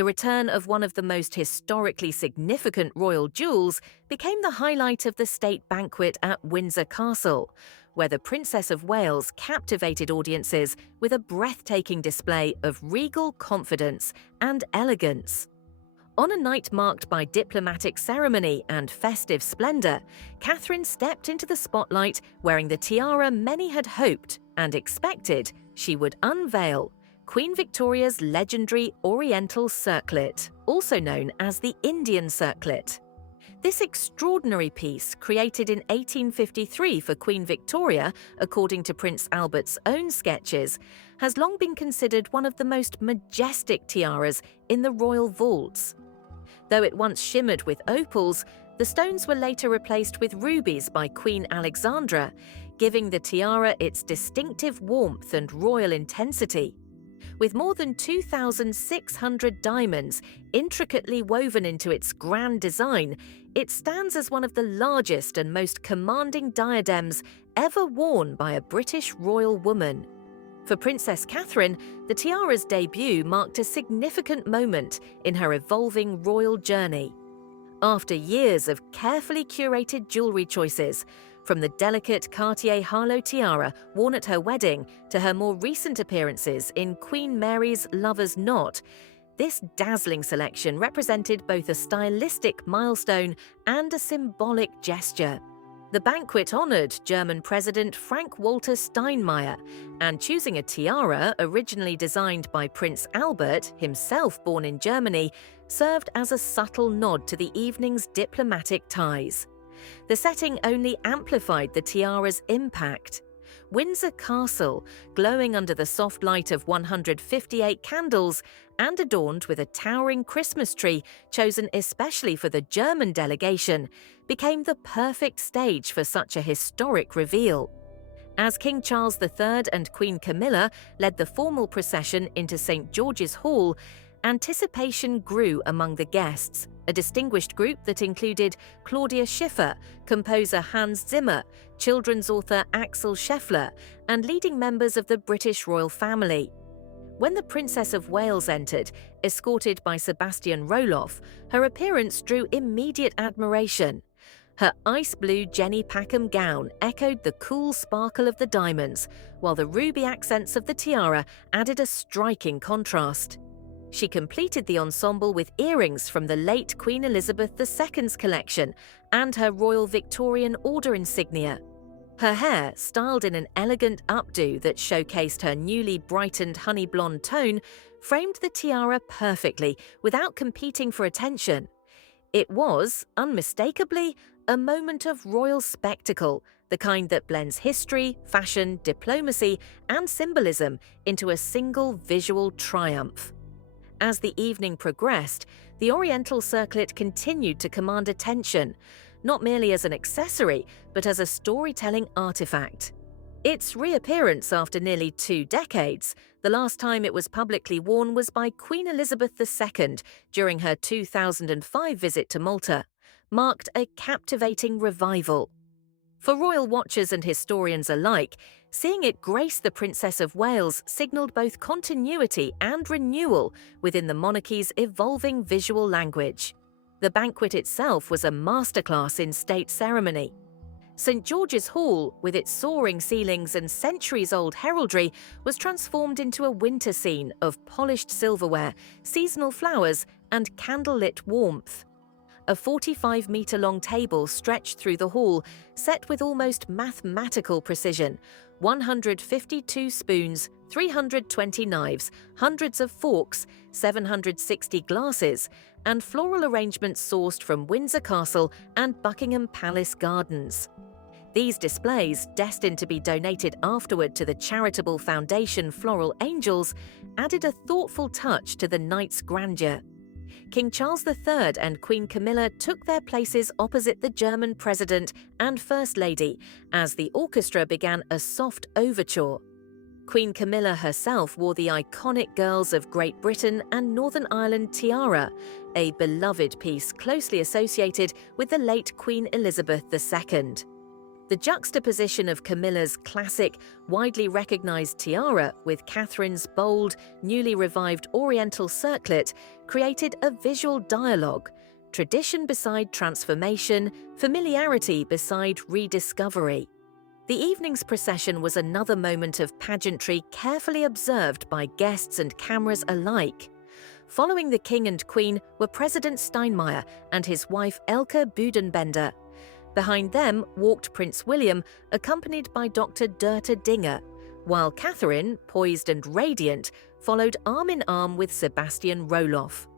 The return of one of the most historically significant royal jewels became the highlight of the state banquet at Windsor Castle, where the Princess of Wales captivated audiences with a breathtaking display of regal confidence and elegance. On a night marked by diplomatic ceremony and festive splendor, Catherine stepped into the spotlight wearing the tiara many had hoped and expected she would unveil: Queen Victoria's legendary Oriental Circlet, also known as the Indian Circlet. This extraordinary piece, created in 1853 for Queen Victoria, according to Prince Albert's own sketches, has long been considered one of the most majestic tiaras in the royal vaults. Though it once shimmered with opals, the stones were later replaced with rubies by Queen Alexandra, giving the tiara its distinctive warmth and royal intensity. With more than 2,600 diamonds intricately woven into its grand design, it stands as one of the largest and most commanding diadems ever worn by a British royal woman. For Princess Catherine, the tiara's debut marked a significant moment in her evolving royal journey. After years of carefully curated jewellery choices, from the delicate Cartier Harlow tiara worn at her wedding to her more recent appearances in Queen Mary's Lover's Knot, this dazzling selection represented both a stylistic milestone and a symbolic gesture. The banquet honoured German President Frank-Walter Steinmeier, and choosing a tiara originally designed by Prince Albert, himself born in Germany, served as a subtle nod to the evening's diplomatic ties. The setting only amplified the tiara's impact. Windsor Castle, glowing under the soft light of 158 candles and adorned with a towering Christmas tree chosen especially for the German delegation, became the perfect stage for such a historic reveal. As King Charles III and Queen Camilla led the formal procession into St. George's Hall, anticipation grew among the guests, a distinguished group that included Claudia Schiffer, composer Hans Zimmer, children's author Axel Scheffler, and leading members of the British royal family. When the Princess of Wales entered, escorted by Sebastian Roloff, her appearance drew immediate admiration. Her ice blue Jenny Packham gown echoed the cool sparkle of the diamonds, while the ruby accents of the tiara added a striking contrast. She completed the ensemble with earrings from the late Queen Elizabeth II's collection and her Royal Victorian Order insignia. Her hair, styled in an elegant updo that showcased her newly brightened honey blonde tone, framed the tiara perfectly without competing for attention. It was, unmistakably, a moment of royal spectacle, the kind that blends history, fashion, diplomacy, and symbolism into a single visual triumph. As the evening progressed, the Oriental Circlet continued to command attention, not merely as an accessory, but as a storytelling artifact. Its reappearance after nearly 2 decades, the last time it was publicly worn was by Queen Elizabeth II during her 2005 visit to Malta, marked a captivating revival. For royal watchers and historians alike, seeing it grace the Princess of Wales signalled both continuity and renewal within the monarchy's evolving visual language. The banquet itself was a masterclass in state ceremony. St. George's Hall, with its soaring ceilings and centuries-old heraldry, was transformed into a winter scene of polished silverware, seasonal flowers, and candlelit warmth. A 45-metre-long table stretched through the hall, set with almost mathematical precision: 152 spoons, 320 knives, hundreds of forks, 760 glasses, and floral arrangements sourced from Windsor Castle and Buckingham Palace Gardens. These displays, destined to be donated afterward to the charitable foundation Floral Angels, added a thoughtful touch to the night's grandeur. King Charles III and Queen Camilla took their places opposite the German President and First Lady as the orchestra began a soft overture. Queen Camilla herself wore the iconic Girls of Great Britain and Northern Ireland tiara, a beloved piece closely associated with the late Queen Elizabeth II. The juxtaposition of Camilla's classic, widely recognized tiara with Catherine's bold, newly revived Oriental Circlet created a visual dialogue: tradition beside transformation, familiarity beside rediscovery. The evening's procession was another moment of pageantry carefully observed by guests and cameras alike. Following the King and Queen were President Steinmeier and his wife Elke Budenbender. Behind them walked Prince William, accompanied by Dr. Dörte Dinger, while Catherine, poised and radiant, followed arm in arm with Sebastian Roloff.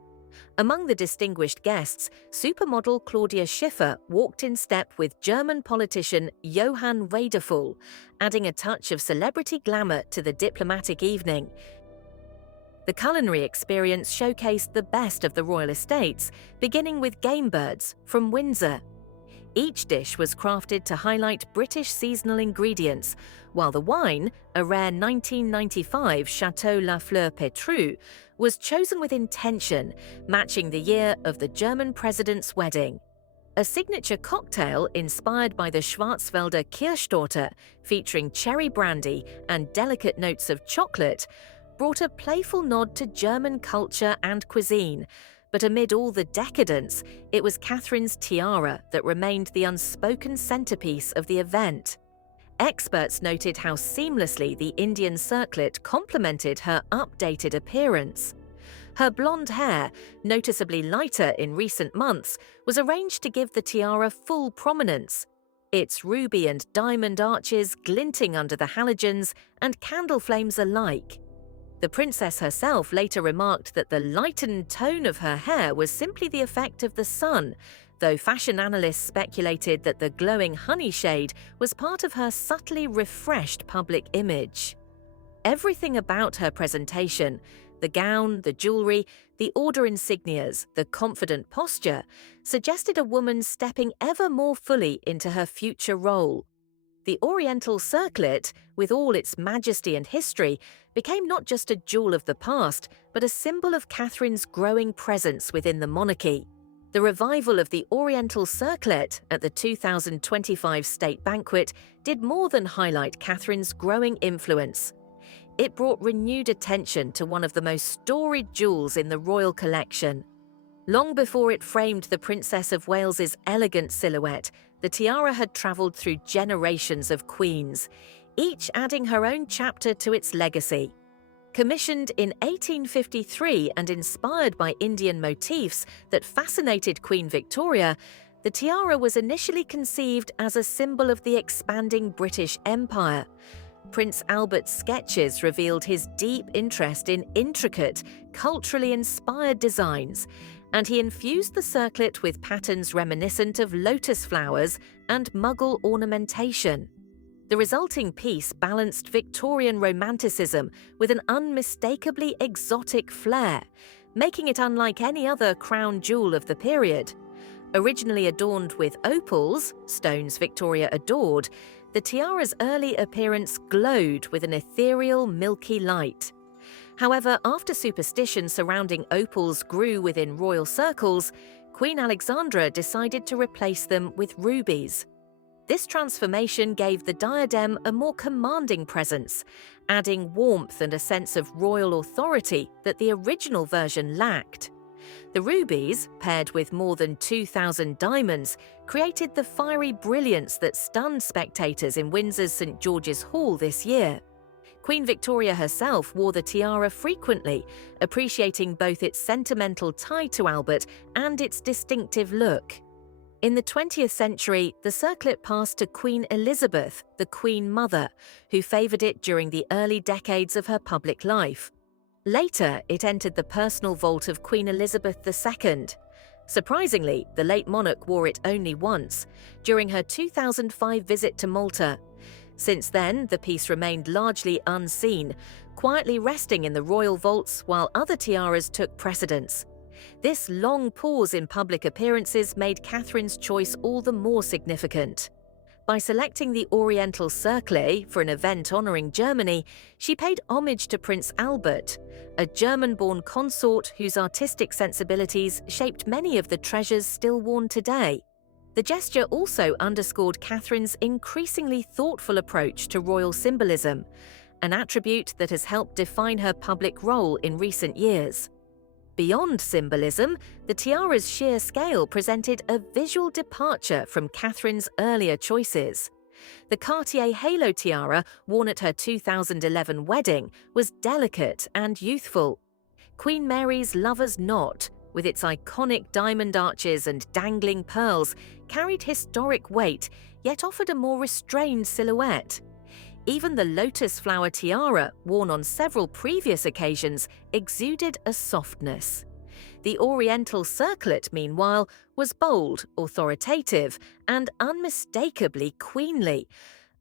Among the distinguished guests, supermodel Claudia Schiffer walked in step with German politician Johann Wadefull, adding a touch of celebrity glamour to the diplomatic evening. The culinary experience showcased the best of the royal estates, beginning with game birds from Windsor. Each dish was crafted to highlight British seasonal ingredients, while the wine, a rare 1995 Chateau Lafleur Petrus, was chosen with intention, matching the year of the German president's wedding. A signature cocktail inspired by the Schwarzwälder Kirschtorte, featuring cherry brandy and delicate notes of chocolate, brought a playful nod to German culture and cuisine. But amid all the decadence, it was Catherine's tiara that remained the unspoken centerpiece of the event. Experts noted how seamlessly the Indian circlet complemented her updated appearance. Her blonde hair, noticeably lighter in recent months, was arranged to give the tiara full prominence, its ruby and diamond arches glinting under the halogens and candle flames alike. The princess herself later remarked that the lightened tone of her hair was simply the effect of the sun, though fashion analysts speculated that the glowing honey shade was part of her subtly refreshed public image. Everything about her presentation, the gown, the jewelry, the order insignias, the confident posture, suggested a woman stepping ever more fully into her future role. The Oriental Circlet, with all its majesty and history, became not just a jewel of the past, but a symbol of Catherine's growing presence within the monarchy. The revival of the Oriental Circlet at the 2025 State Banquet did more than highlight Catherine's growing influence. It brought renewed attention to one of the most storied jewels in the royal collection. Long before it framed the Princess of Wales's elegant silhouette, the tiara had travelled through generations of queens, each adding her own chapter to its legacy. Commissioned in 1853 and inspired by Indian motifs that fascinated Queen Victoria, the tiara was initially conceived as a symbol of the expanding British Empire. Prince Albert's sketches revealed his deep interest in intricate, culturally inspired designs, and he infused the circlet with patterns reminiscent of lotus flowers and Mughal ornamentation. The resulting piece balanced Victorian romanticism with an unmistakably exotic flair, making it unlike any other crown jewel of the period. Originally adorned with opals, stones Victoria adored, the tiara's early appearance glowed with an ethereal, milky light. However, after superstition surrounding opals grew within royal circles, Queen Alexandra decided to replace them with rubies. This transformation gave the diadem a more commanding presence, adding warmth and a sense of royal authority that the original version lacked. The rubies, paired with more than 2,000 diamonds, created the fiery brilliance that stunned spectators in Windsor's St. George's Hall this year. Queen Victoria herself wore the tiara frequently, appreciating both its sentimental tie to Albert and its distinctive look. In the 20th century, the circlet passed to Queen Elizabeth, the Queen Mother, who favoured it during the early decades of her public life. Later, it entered the personal vault of Queen Elizabeth II. Surprisingly, the late monarch wore it only once, during her 2005 visit to Malta. Since then, the piece remained largely unseen, quietly resting in the royal vaults while other tiaras took precedence. This long pause in public appearances made Catherine's choice all the more significant. By selecting the Oriental Circlet for an event honouring Germany, she paid homage to Prince Albert, a German-born consort whose artistic sensibilities shaped many of the treasures still worn today. The gesture also underscored Catherine's increasingly thoughtful approach to royal symbolism, an attribute that has helped define her public role in recent years. Beyond symbolism, the tiara's sheer scale presented a visual departure from Catherine's earlier choices. The Cartier halo tiara, worn at her 2011 wedding, was delicate and youthful. Queen Mary's lover's knot, with its iconic diamond arches and dangling pearls, carried historic weight, yet offered a more restrained silhouette. Even the lotus flower tiara, worn on several previous occasions, exuded a softness. The Oriental Circlet, meanwhile, was bold, authoritative, and unmistakably queenly,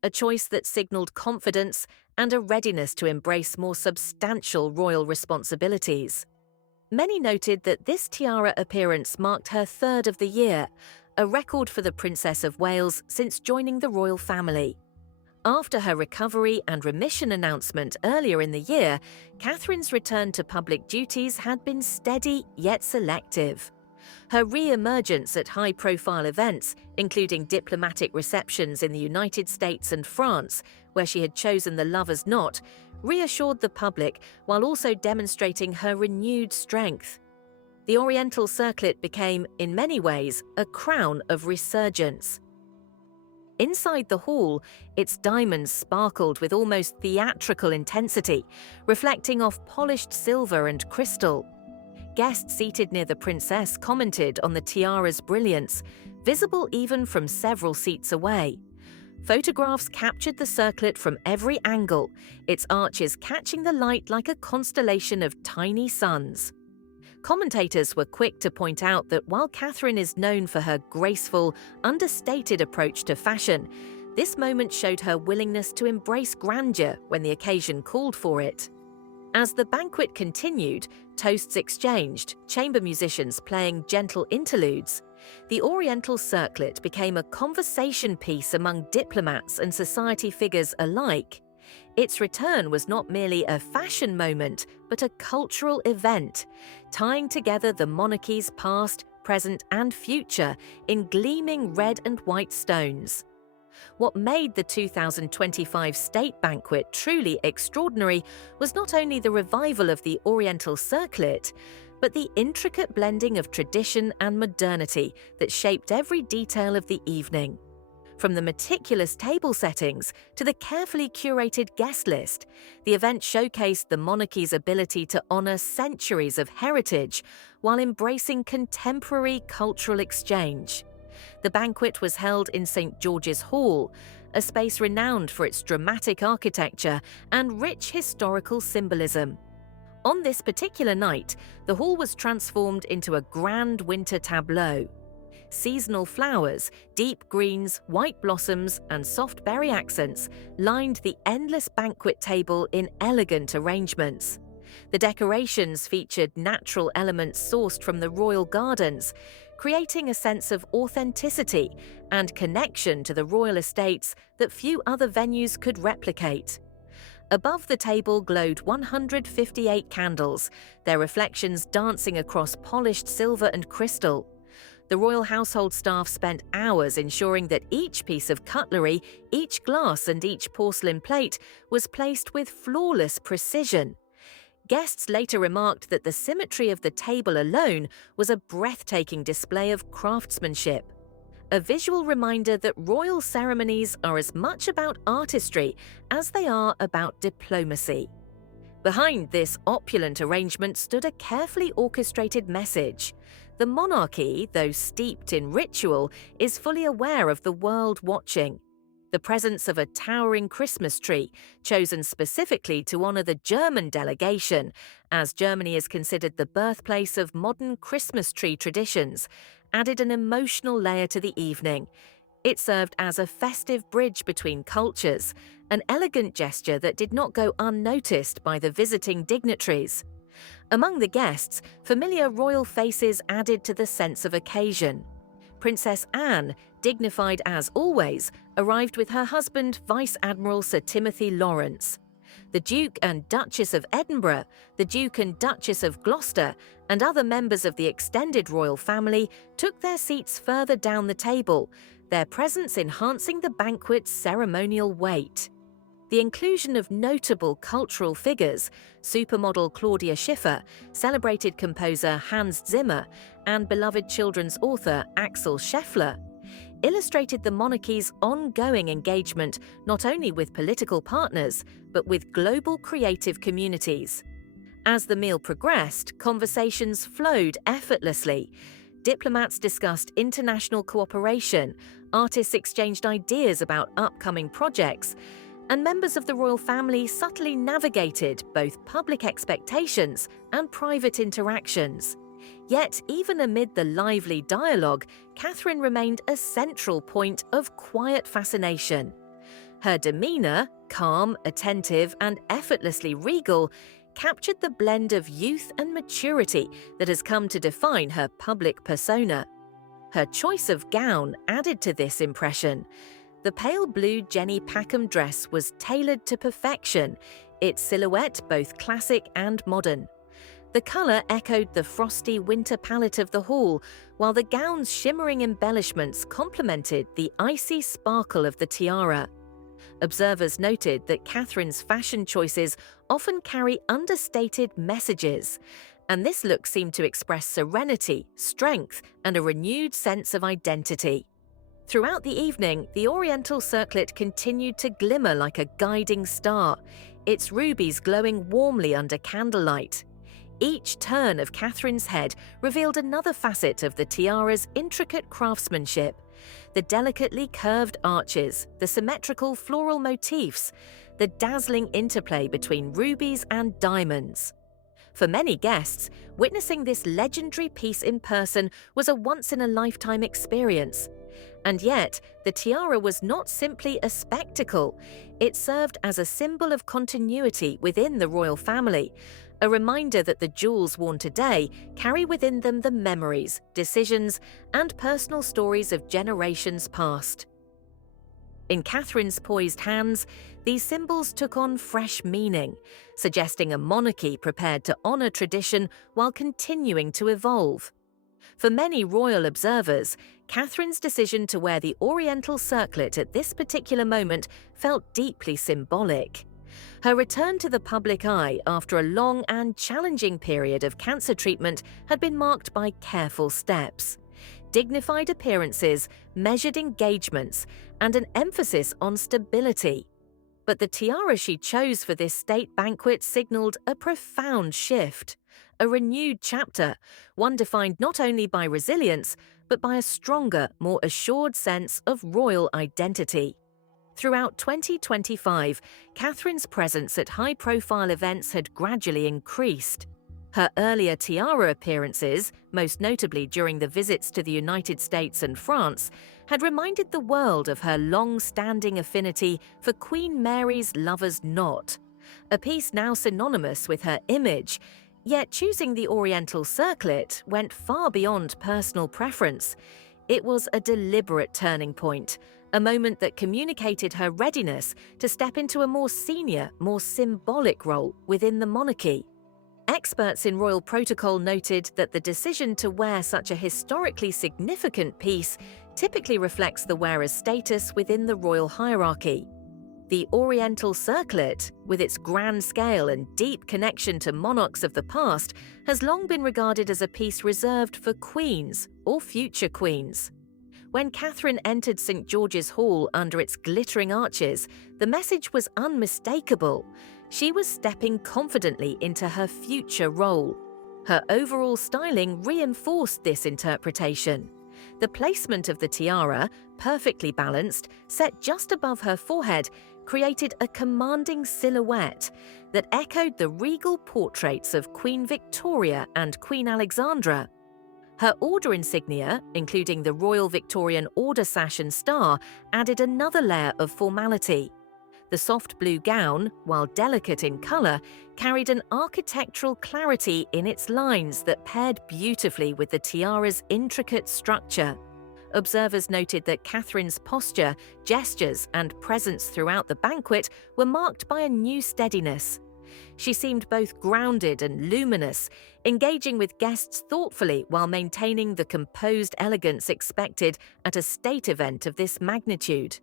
a choice that signaled confidence and a readiness to embrace more substantial royal responsibilities. Many noted that this tiara appearance marked her third of the year, a record for the Princess of Wales since joining the royal family. After her recovery and remission announcement earlier in the year, Catherine's return to public duties had been steady yet selective. Her re-emergence at high-profile events, including diplomatic receptions in the United States and France, where she had chosen the lover's knot, reassured the public while also demonstrating her renewed strength. The Oriental Circlet became, in many ways, a crown of resurgence. Inside the hall, its diamonds sparkled with almost theatrical intensity, reflecting off polished silver and crystal. Guests seated near the princess commented on the tiara's brilliance, visible even from several seats away. Photographs captured the circlet from every angle, its arches catching the light like a constellation of tiny suns. Commentators were quick to point out that while Catherine is known for her graceful, understated approach to fashion, this moment showed her willingness to embrace grandeur when the occasion called for it. As the banquet continued, toasts exchanged, chamber musicians playing gentle interludes, the Oriental Circlet became a conversation piece among diplomats and society figures alike. Its return was not merely a fashion moment, but a cultural event, tying together the monarchy's past, present, and future in gleaming red and white stones. What made the 2025 state banquet truly extraordinary was not only the revival of the Oriental Circlet, but the intricate blending of tradition and modernity that shaped every detail of the evening. From the meticulous table settings to the carefully curated guest list, the event showcased the monarchy's ability to honor centuries of heritage while embracing contemporary cultural exchange. The banquet was held in St. George's Hall, a space renowned for its dramatic architecture and rich historical symbolism. On this particular night, the hall was transformed into a grand winter tableau. Seasonal flowers, deep greens, white blossoms, and soft berry accents lined the endless banquet table in elegant arrangements. The decorations featured natural elements sourced from the royal gardens, creating a sense of authenticity and connection to the royal estates that few other venues could replicate. Above the table glowed 158 candles, their reflections dancing across polished silver and crystal. The royal household staff spent hours ensuring that each piece of cutlery, each glass and each porcelain plate was placed with flawless precision. Guests later remarked that the symmetry of the table alone was a breathtaking display of craftsmanship, a visual reminder that royal ceremonies are as much about artistry as they are about diplomacy. Behind this opulent arrangement stood a carefully orchestrated message. The monarchy, though steeped in ritual, is fully aware of the world watching. The presence of a towering Christmas tree, chosen specifically to honor the German delegation, as Germany is considered the birthplace of modern Christmas tree traditions, added an emotional layer to the evening. It served as a festive bridge between cultures, an elegant gesture that did not go unnoticed by the visiting dignitaries. Among the guests, familiar royal faces added to the sense of occasion. Princess Anne, dignified as always, arrived with her husband, Vice Admiral Sir Timothy Lawrence. The Duke and Duchess of Edinburgh, the Duke and Duchess of Gloucester, and other members of the extended royal family took their seats further down the table, their presence enhancing the banquet's ceremonial weight. The inclusion of notable cultural figures, supermodel Claudia Schiffer, celebrated composer Hans Zimmer, and beloved children's author Axel Scheffler, illustrated the monarchy's ongoing engagement not only with political partners, but with global creative communities. As the meal progressed, conversations flowed effortlessly. Diplomats discussed international cooperation, artists exchanged ideas about upcoming projects, and members of the royal family subtly navigated both public expectations and private interactions. Yet, even amid the lively dialogue, Catherine remained a central point of quiet fascination. Her demeanour, calm, attentive, and effortlessly regal, captured the blend of youth and maturity that has come to define her public persona. Her choice of gown added to this impression. The pale blue Jenny Packham dress was tailored to perfection, its silhouette both classic and modern. The colour echoed the frosty winter palette of the hall, while the gown's shimmering embellishments complemented the icy sparkle of the tiara. Observers noted that Catherine's fashion choices often carry understated messages, and this look seemed to express serenity, strength, and a renewed sense of identity. Throughout the evening, the Oriental Circlet continued to glimmer like a guiding star, its rubies glowing warmly under candlelight. Each turn of Catherine's head revealed another facet of the tiara's intricate craftsmanship. The delicately curved arches, the symmetrical floral motifs, the dazzling interplay between rubies and diamonds. For many guests, witnessing this legendary piece in person was a once-in-a-lifetime experience. And yet, the tiara was not simply a spectacle. It served as a symbol of continuity within the royal family, a reminder that the jewels worn today carry within them the memories, decisions, and personal stories of generations past. In Catherine's poised hands, these symbols took on fresh meaning, suggesting a monarchy prepared to honour tradition while continuing to evolve. For many royal observers, Catherine's decision to wear the Oriental Circlet at this particular moment felt deeply symbolic. Her return to the public eye after a long and challenging period of cancer treatment had been marked by careful steps, dignified appearances, measured engagements, and an emphasis on stability. But the tiara she chose for this state banquet signaled a profound shift, a renewed chapter, one defined not only by resilience, but by a stronger, more assured sense of royal identity. Throughout 2025, Catherine's presence at high-profile events had gradually increased. Her earlier tiara appearances, most notably during the visits to the United States and France, had reminded the world of her long-standing affinity for Queen Mary's lover's knot, a piece now synonymous with her image. Yet choosing the Oriental Circlet went far beyond personal preference. It was a deliberate turning point, a moment that communicated her readiness to step into a more senior, more symbolic role within the monarchy. Experts in royal protocol noted that the decision to wear such a historically significant piece typically reflects the wearer's status within the royal hierarchy. The Oriental Circlet, with its grand scale and deep connection to monarchs of the past, has long been regarded as a piece reserved for queens or future queens. When Catherine entered St. George's Hall under its glittering arches, the message was unmistakable. She was stepping confidently into her future role. Her overall styling reinforced this interpretation. The placement of the tiara, perfectly balanced, set just above her forehead, created a commanding silhouette that echoed the regal portraits of Queen Victoria and Queen Alexandra. Her order insignia, including the Royal Victorian Order sash and star, added another layer of formality. The soft blue gown, while delicate in colour, carried an architectural clarity in its lines that paired beautifully with the tiara's intricate structure. Observers noted that Catherine's posture, gestures, and presence throughout the banquet were marked by a new steadiness. She seemed both grounded and luminous, engaging with guests thoughtfully while maintaining the composed elegance expected at a state event of this magnitude.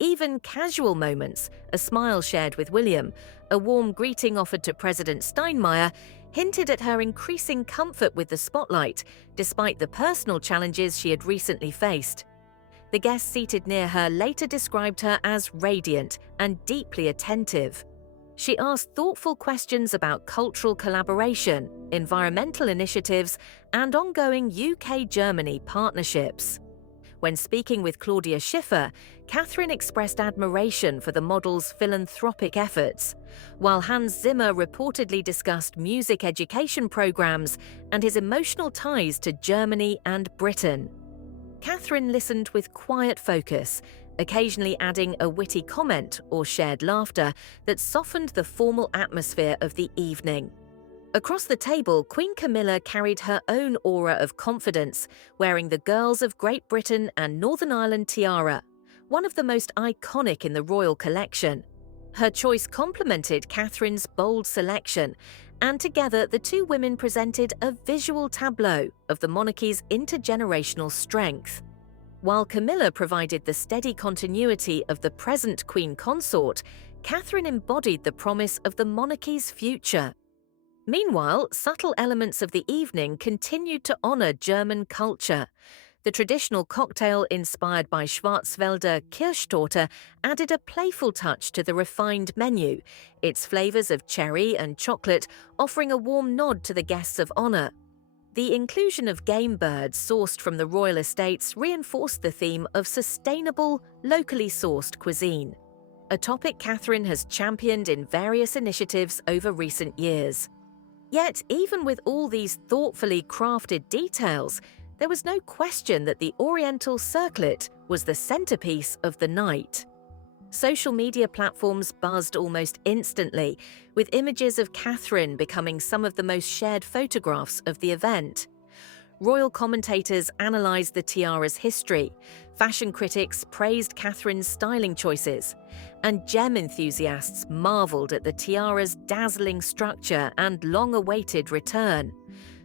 Even casual moments, a smile shared with William, a warm greeting offered to President Steinmeier, hinted at her increasing comfort with the spotlight, despite the personal challenges she had recently faced. The guest seated near her later described her as radiant and deeply attentive. She asked thoughtful questions about cultural collaboration, environmental initiatives, and ongoing UK-Germany partnerships. When speaking with Claudia Schiffer, Catherine expressed admiration for the model's philanthropic efforts, while Hans Zimmer reportedly discussed music education programs and his emotional ties to Germany and Britain. Catherine listened with quiet focus, occasionally adding a witty comment or shared laughter that softened the formal atmosphere of the evening. Across the table, Queen Camilla carried her own aura of confidence, wearing the Girls of Great Britain and Northern Ireland tiara, one of the most iconic in the royal collection. Her choice complemented Catherine's bold selection, and together the two women presented a visual tableau of the monarchy's intergenerational strength. While Camilla provided the steady continuity of the present Queen Consort, Catherine embodied the promise of the monarchy's future. Meanwhile, subtle elements of the evening continued to honor German culture. The traditional cocktail inspired by Schwarzwälder Kirschtorte added a playful touch to the refined menu, its flavors of cherry and chocolate offering a warm nod to the guests of honor. The inclusion of game birds sourced from the royal estates reinforced the theme of sustainable, locally sourced cuisine, a topic Catherine has championed in various initiatives over recent years. Yet, even with all these thoughtfully crafted details, there was no question that the Oriental Circlet was the centerpiece of the night. Social media platforms buzzed almost instantly, with images of Catherine becoming some of the most shared photographs of the event. Royal commentators analysed the tiara's history, fashion critics praised Catherine's styling choices, and gem enthusiasts marvelled at the tiara's dazzling structure and long-awaited return.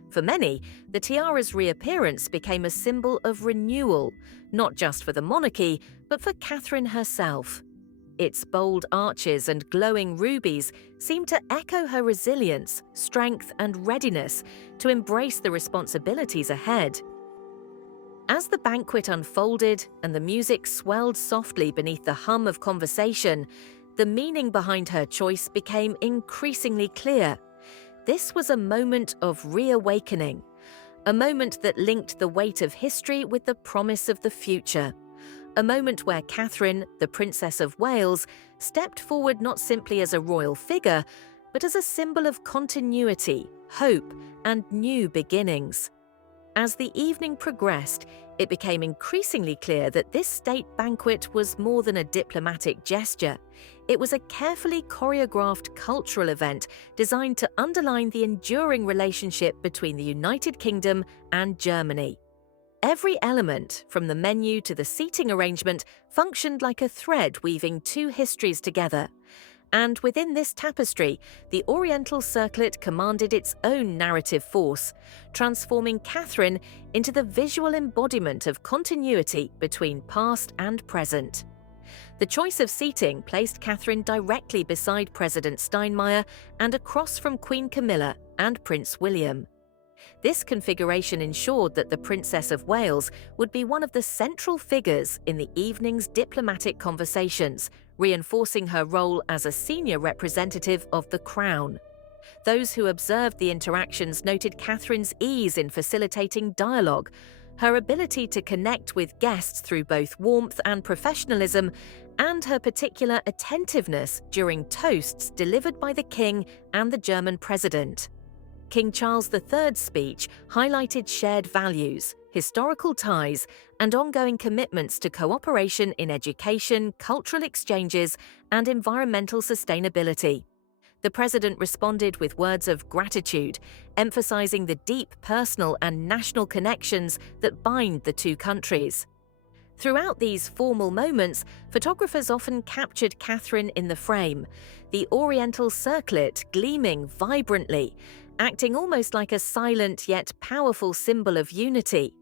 For many, the tiara's reappearance became a symbol of renewal, not just for the monarchy, but for Catherine herself. Its bold arches and glowing rubies seemed to echo her resilience, strength, and readiness to embrace the responsibilities ahead. As the banquet unfolded and the music swelled softly beneath the hum of conversation, the meaning behind her choice became increasingly clear. This was a moment of reawakening, a moment that linked the weight of history with the promise of the future. A moment where Catherine, the Princess of Wales, stepped forward not simply as a royal figure, but as a symbol of continuity, hope, and new beginnings. As the evening progressed, it became increasingly clear that this state banquet was more than a diplomatic gesture. It was a carefully choreographed cultural event designed to underline the enduring relationship between the United Kingdom and Germany. Every element, from the menu to the seating arrangement, functioned like a thread weaving two histories together. And within this tapestry, the Oriental Circlet commanded its own narrative force, transforming Catherine into the visual embodiment of continuity between past and present. The choice of seating placed Catherine directly beside President Steinmeier and across from Queen Camilla and Prince William. This configuration ensured that the Princess of Wales would be one of the central figures in the evening's diplomatic conversations, reinforcing her role as a senior representative of the Crown. Those who observed the interactions noted Catherine's ease in facilitating dialogue, her ability to connect with guests through both warmth and professionalism, and her particular attentiveness during toasts delivered by the King and the German President. King Charles III's speech highlighted shared values, historical ties, and ongoing commitments to cooperation in education, cultural exchanges, and environmental sustainability. The president responded with words of gratitude, emphasizing the deep personal and national connections that bind the two countries. Throughout these formal moments, photographers often captured Catherine in the frame, the Oriental Circlet gleaming vibrantly, acting almost like a silent yet powerful symbol of unity.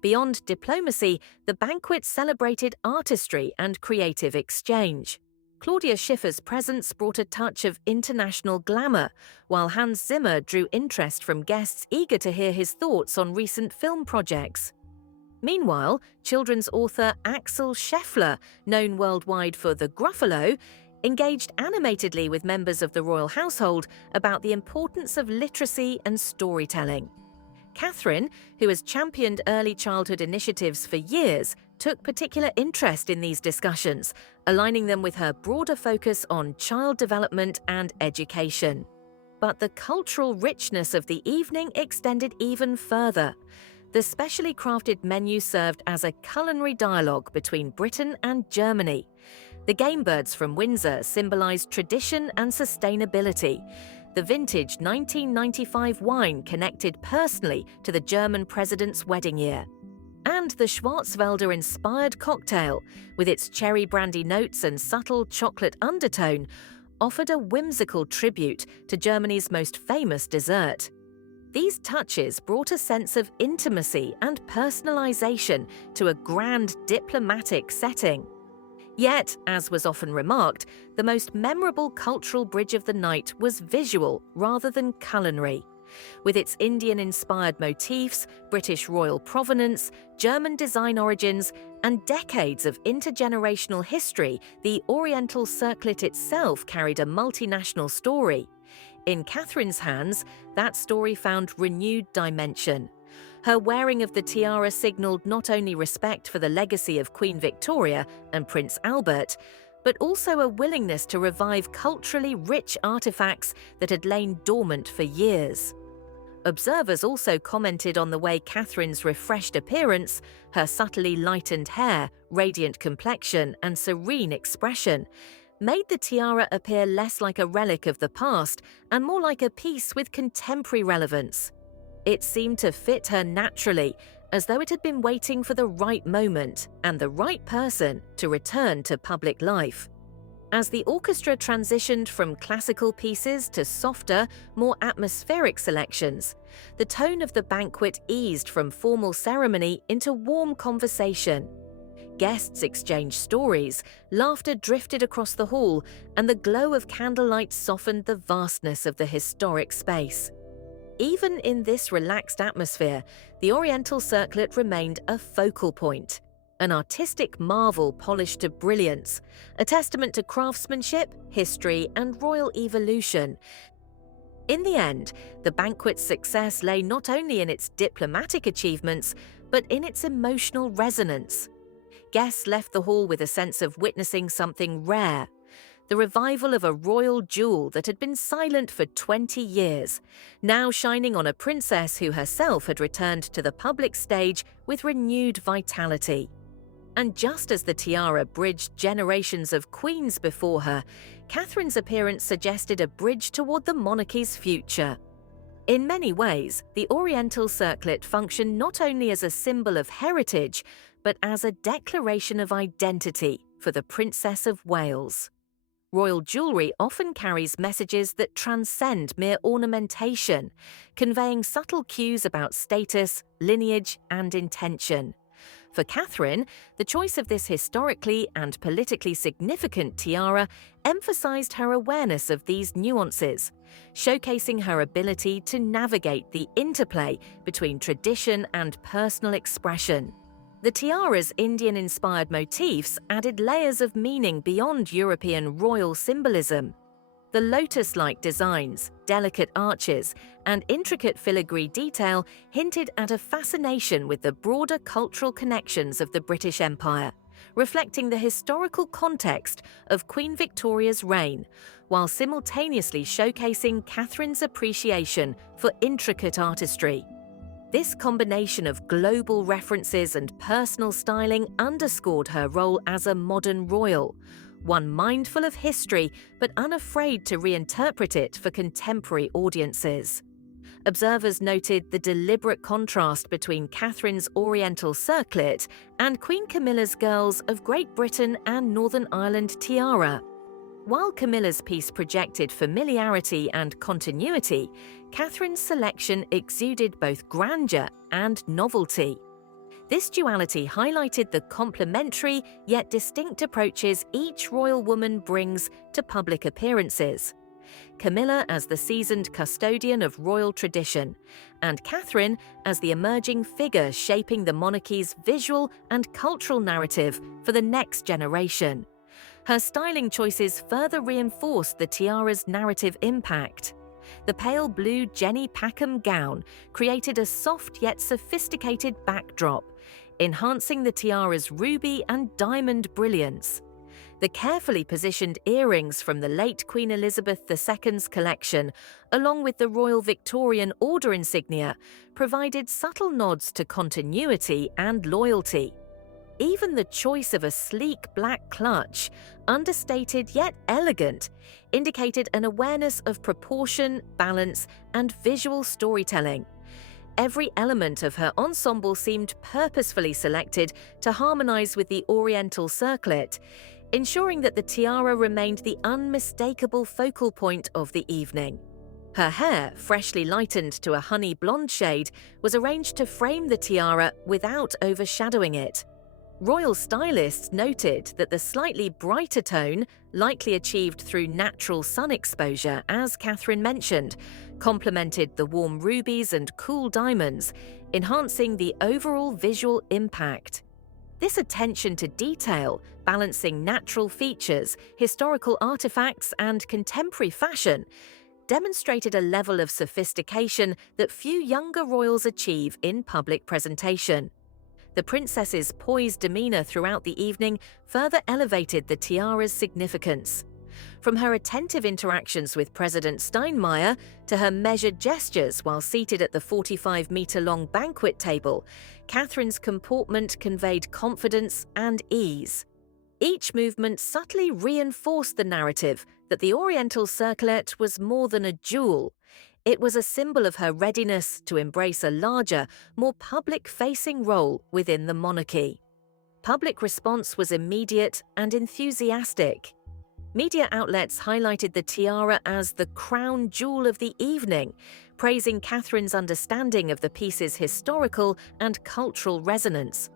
Beyond diplomacy, the banquet celebrated artistry and creative exchange. Claudia Schiffer's presence brought a touch of international glamour, while Hans Zimmer drew interest from guests eager to hear his thoughts on recent film projects. Meanwhile, children's author Axel Scheffler, known worldwide for The Gruffalo, engaged animatedly with members of the royal household about the importance of literacy and storytelling. Catherine, who has championed early childhood initiatives for years, took particular interest in these discussions, aligning them with her broader focus on child development and education. But the cultural richness of the evening extended even further. The specially crafted menu served as a culinary dialogue between Britain and Germany. The game birds from Windsor symbolized tradition and sustainability. The vintage 1995 wine connected personally to the German president's wedding year. And the Schwarzwälder-inspired cocktail, with its cherry brandy notes and subtle chocolate undertone, offered a whimsical tribute to Germany's most famous dessert. These touches brought a sense of intimacy and personalization to a grand diplomatic setting. Yet, as was often remarked, the most memorable cultural bridge of the night was visual rather than culinary. With its Indian-inspired motifs, British royal provenance, German design origins, and decades of intergenerational history, the Oriental Circlet itself carried a multinational story. In Catherine's hands, that story found renewed dimension. Her wearing of the tiara signalled not only respect for the legacy of Queen Victoria and Prince Albert, but also a willingness to revive culturally rich artifacts that had lain dormant for years. Observers also commented on the way Catherine's refreshed appearance, her subtly lightened hair, radiant complexion, and serene expression, made the tiara appear less like a relic of the past and more like a piece with contemporary relevance. It seemed to fit her naturally, as though it had been waiting for the right moment and the right person to return to public life. As the orchestra transitioned from classical pieces to softer, more atmospheric selections, the tone of the banquet eased from formal ceremony into warm conversation. Guests exchanged stories, laughter drifted across the hall, and the glow of candlelight softened the vastness of the historic space. Even in this relaxed atmosphere, the Oriental Circlet remained a focal point, an artistic marvel polished to brilliance, a testament to craftsmanship, history, and royal evolution. In the end, the banquet's success lay not only in its diplomatic achievements, but in its emotional resonance. Guests left the hall with a sense of witnessing something rare, the revival of a royal jewel that had been silent for 20 years, now shining on a princess who herself had returned to the public stage with renewed vitality. And just as the tiara bridged generations of queens before her, Catherine's appearance suggested a bridge toward the monarchy's future. In many ways, the Oriental Circlet functioned not only as a symbol of heritage, but as a declaration of identity for the Princess of Wales. Royal jewellery often carries messages that transcend mere ornamentation, conveying subtle cues about status, lineage, and intention. For Catherine, the choice of this historically and politically significant tiara emphasized her awareness of these nuances, showcasing her ability to navigate the interplay between tradition and personal expression. The tiara's Indian-inspired motifs added layers of meaning beyond European royal symbolism. The lotus-like designs, delicate arches, and intricate filigree detail hinted at a fascination with the broader cultural connections of the British Empire, reflecting the historical context of Queen Victoria's reign, while simultaneously showcasing Catherine's appreciation for intricate artistry. This combination of global references and personal styling underscored her role as a modern royal, one mindful of history but unafraid to reinterpret it for contemporary audiences. Observers noted the deliberate contrast between Catherine's Oriental Circlet and Queen Camilla's Girls of Great Britain and Northern Ireland Tiara. While Camilla's piece projected familiarity and continuity, Catherine's selection exuded both grandeur and novelty. This duality highlighted the complementary yet distinct approaches each royal woman brings to public appearances. Camilla as the seasoned custodian of royal tradition, and Catherine as the emerging figure shaping the monarchy's visual and cultural narrative for the next generation. Her styling choices further reinforced the tiara's narrative impact. The pale blue Jenny Packham gown created a soft yet sophisticated backdrop, enhancing the tiara's ruby and diamond brilliance. The carefully positioned earrings from the late Queen Elizabeth II's collection, along with the Royal Victorian Order insignia, provided subtle nods to continuity and loyalty. Even the choice of a sleek black clutch, understated yet elegant, indicated an awareness of proportion, balance, and visual storytelling. Every element of her ensemble seemed purposefully selected to harmonize with the Oriental Circlet, ensuring that the tiara remained the unmistakable focal point of the evening. Her hair, freshly lightened to a honey blonde shade, was arranged to frame the tiara without overshadowing it. Royal stylists noted that the slightly brighter tone, likely achieved through natural sun exposure, as Catherine mentioned, complemented the warm rubies and cool diamonds, enhancing the overall visual impact. This attention to detail, balancing natural features, historical artifacts, and contemporary fashion, demonstrated a level of sophistication that few younger royals achieve in public presentation. The princess's poised demeanor throughout the evening further elevated the tiara's significance. From her attentive interactions with President Steinmeier to her measured gestures while seated at the 45-meter-long banquet table, Catherine's comportment conveyed confidence and ease. Each movement subtly reinforced the narrative that the Oriental Circlet was more than a jewel. It was a symbol of her readiness to embrace a larger, more public-facing role within the monarchy. Public response was immediate and enthusiastic. Media outlets highlighted the tiara as the crown jewel of the evening, praising Catherine's understanding of the piece's historical and cultural resonance.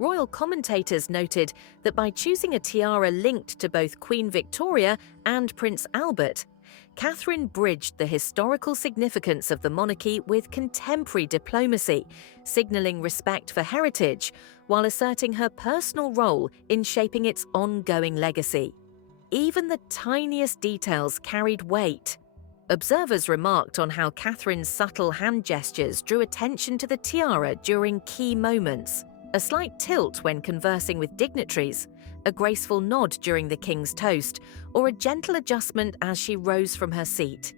Royal commentators noted that by choosing a tiara linked to both Queen Victoria and Prince Albert, Catherine bridged the historical significance of the monarchy with contemporary diplomacy, signalling respect for heritage while asserting her personal role in shaping its ongoing legacy. Even the tiniest details carried weight. Observers remarked on how Catherine's subtle hand gestures drew attention to the tiara during key moments. A slight tilt when conversing with dignitaries, a graceful nod during the king's toast, or a gentle adjustment as she rose from her seat.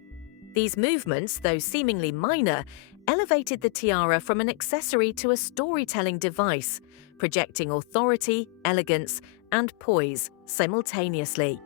These movements, though seemingly minor, elevated the tiara from an accessory to a storytelling device, projecting authority, elegance, and poise simultaneously.